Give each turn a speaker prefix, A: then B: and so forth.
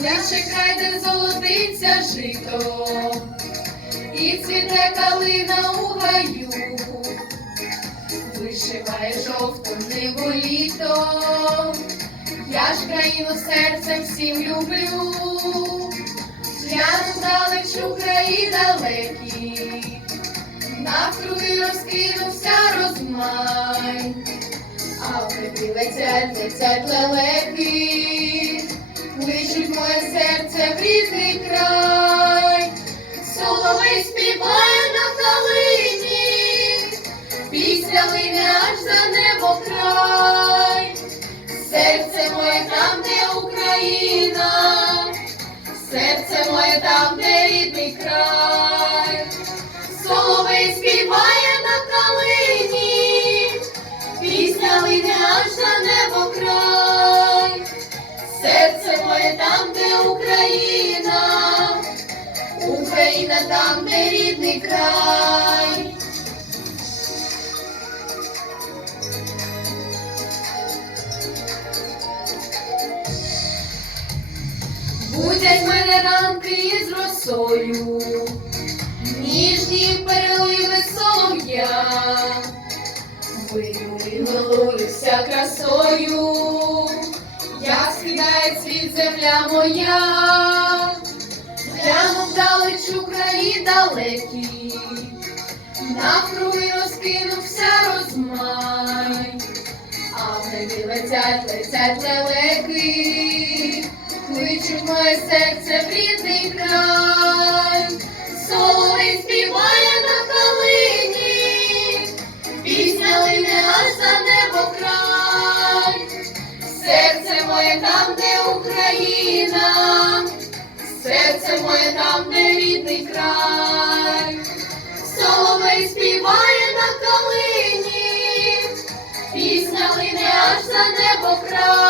A: Наше край, де золотиться жито, і цвіте калина у гаю, вишиває жовто небо літо, я ж країну серцем всім люблю, я далечу краї далекі, навкруги розкинувся розмай, а в летять, летять лелеки, серце рідний край, соловей співає на калині, після лине аж за небо край, серце моє там, де Україна, Там, де рідний край. Будять мене ранки із росою, ніжні переливи солов'я, вимилуюся красою, як скидає світ земля моя, гляну вдалечу краї далекі, навкруги розкинувся розмай, а в небі летять, летять лелеки, кличуть моє серце в рідний край, соловей співає на калині, пісня лине аж за небо край, серце моє там, де Україна, моє там, де рідний край, соловей співає на калині, пісня лине аж за небо край.